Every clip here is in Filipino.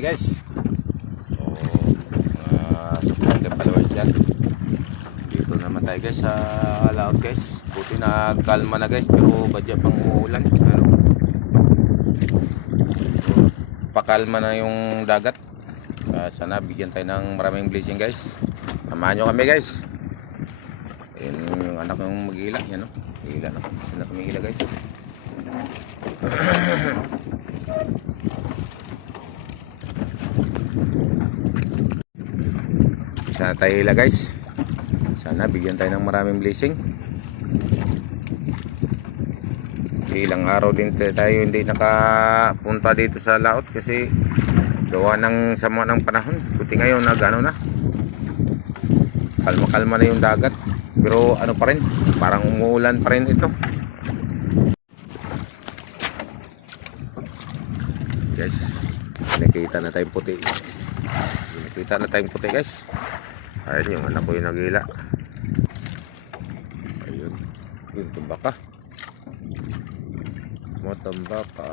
kami guys. So, supportive followers dyan. Dito naman tayo guys sa laot guys. Buti na kalma na guys, pero badya pang uulan. Ano? Pakalma na yung dagat. Sana bigyan tayo ng maraming blessing guys. Samahan nyo kami guys. Ayun yung anak ng mag-ila. Yan o. Mag-ila na. Sana kumigila guys. Sana tayo hila guys. Sana bigyan tayo ng maraming blessing. Ilang araw din tayo hindi nakapunta dito sa laot kasi gawa ng sama ng panahon. Buti ngayon nagano na. Kalma-kalma na yung dagat. Pero ano pa rin, parang umuulan pa rin ito. Guys, nakita na tayong puti. Nakita na tayong puti guys. Ayun yung anak ko yung nagila. Ayun, yung tumbaka. Matambaka.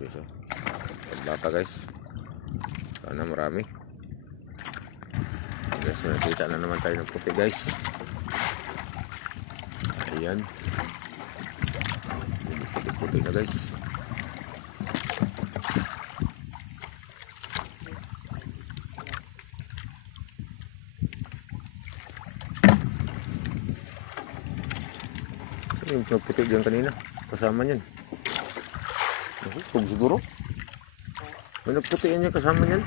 Guys, oh. Tumbaka guys. Sana marami. Guys, nakita na naman tayo ng puti guys. Ayan. Puti-puti na guys. Yung puti dyan kanina. Kasama niyan. Huwag siguro. May nagputi yan kasama niyan.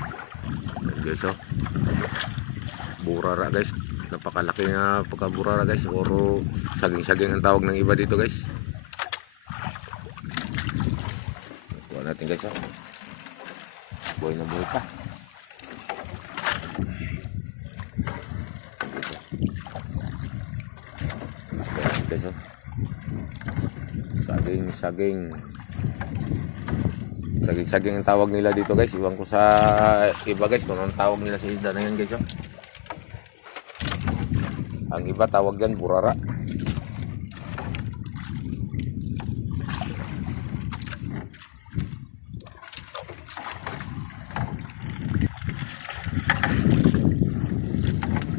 Guys, oh. Burara guys, napakalaki na pagkaburara guys, oro saging-saging ang tawag ng iba dito guys. Kuha natin guys, oh. Buhay na buhay pa. Guys, oh. Saging ang tawag nila dito guys. Iwan ko sa iba guys kung anong tawag nila sa isda na yan guys, oh. Ang iba tawag yan burara.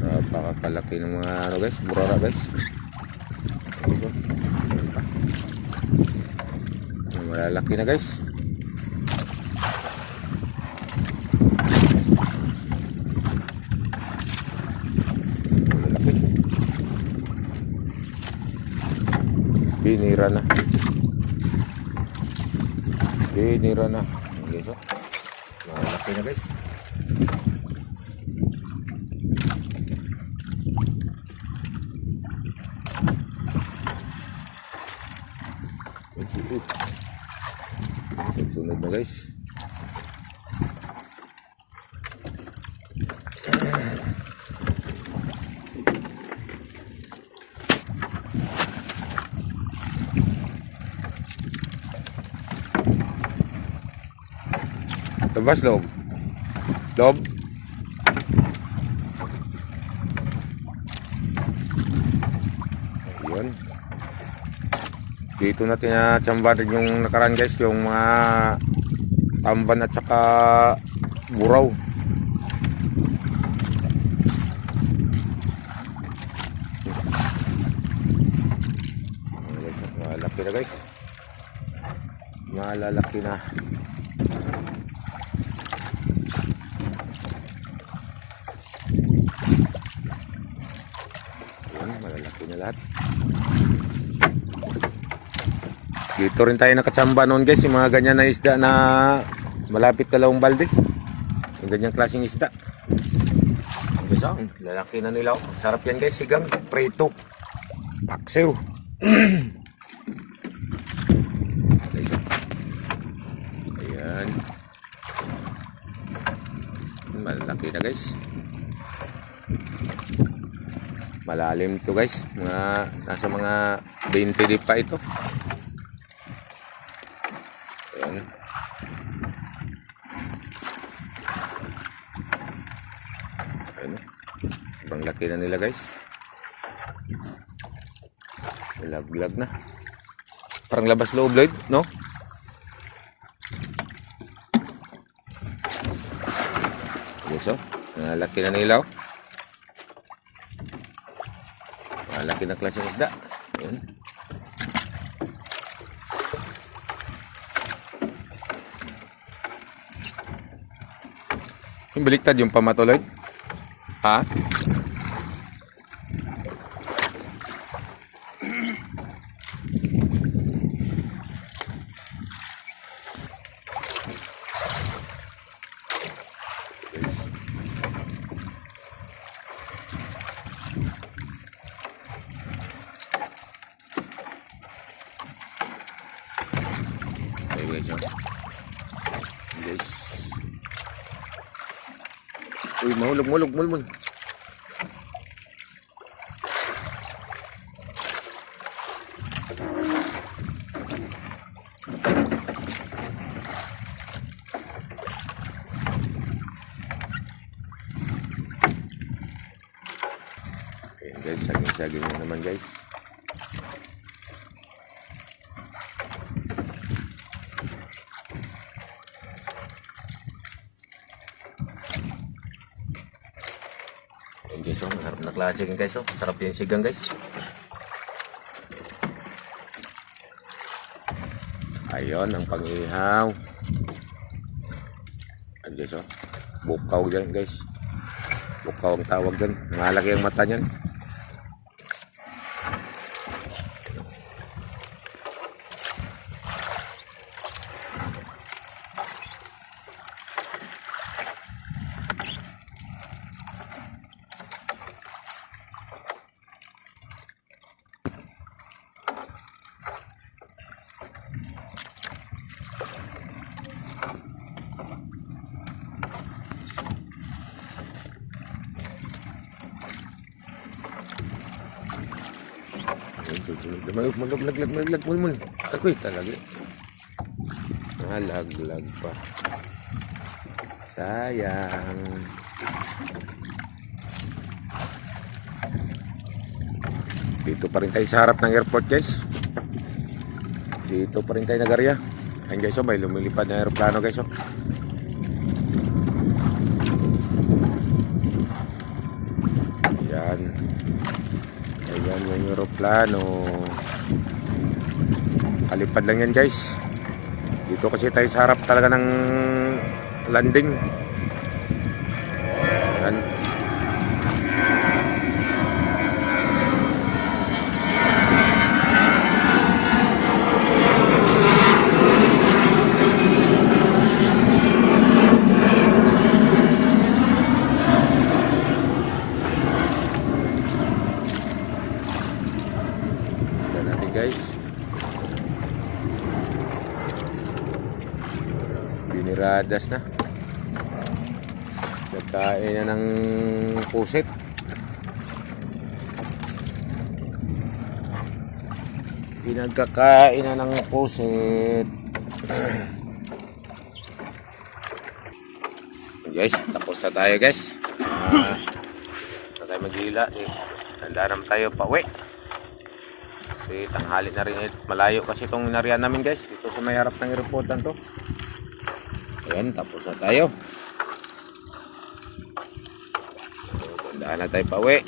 Napakakalaki ng mga ano guys, burara guys. Malalaki na guys. Binira na. Binira na. Okay, so. Malaki na guys. Sunod na guys. Labas loob. Loob. Ayun. Dito natin na-tsambarin yung nakaraan guys, yung mga tamban at saka buraw. Malaki na guys. Malalaki na. Malalaki na lahat. Dito rin tayo nakatsamba noon guys, yung mga ganyan na isda na malapit 2 balde. Yung ganyang klaseng isda. Guys, oh, lalaki na nila. Oh. Sarap yan guys, sigang prito. Paksiw. Guys, oh. Ayan. Malaki na guys. Malalim to guys, nasa mga 20 deep pa ito. Ayan. Ayan. Sobrang laki na nila guys. Lag na. Parang labas loob Lloyd, no? Guys, oh. Malaki na nila, oh. Malaki na klaseng isda. Ayan. Yung baliktad yung pamatuloy. Ha? Guys, oh. Guys. Uy, mahulog. Ayan guys, saging na naman guys. Guys, oh, masarap na klase guys, oh. Sarap yung sigang guys. Ayun ang pang-ihaw. Ayan guys, oh. Bukaw dyan guys. Bukaw ang tawag dyan. Malaki ang mata nyan. Malaglag mulmul. Ako'y talaga. Malaglag pa. Sayang. Dito pa rin tayo sa harap ng airport guys. Dito pa rin tayo nagarya. Ayan guys, oh, may lumilipad na aeroplano guys, oh. Ayan. Ayan yung aeroplano. Kalipad lang yan guys. Dito kasi tayo sa harap talaga ng landing. Ayan. Ayan natin guys. Biniradas na. Nagkain na ng pusit. Pinagkakain na ng pusit. Guys, tapos na tayo guys. Na tayo maghila. Handa naman tayo pa uwi. Kasi tanghali na rin. Malayo kasi itong nariyan namin guys. Dito sa may harap ng aeroportan to. Ayan, tapos na tayo. Handa na tayo pa uwi.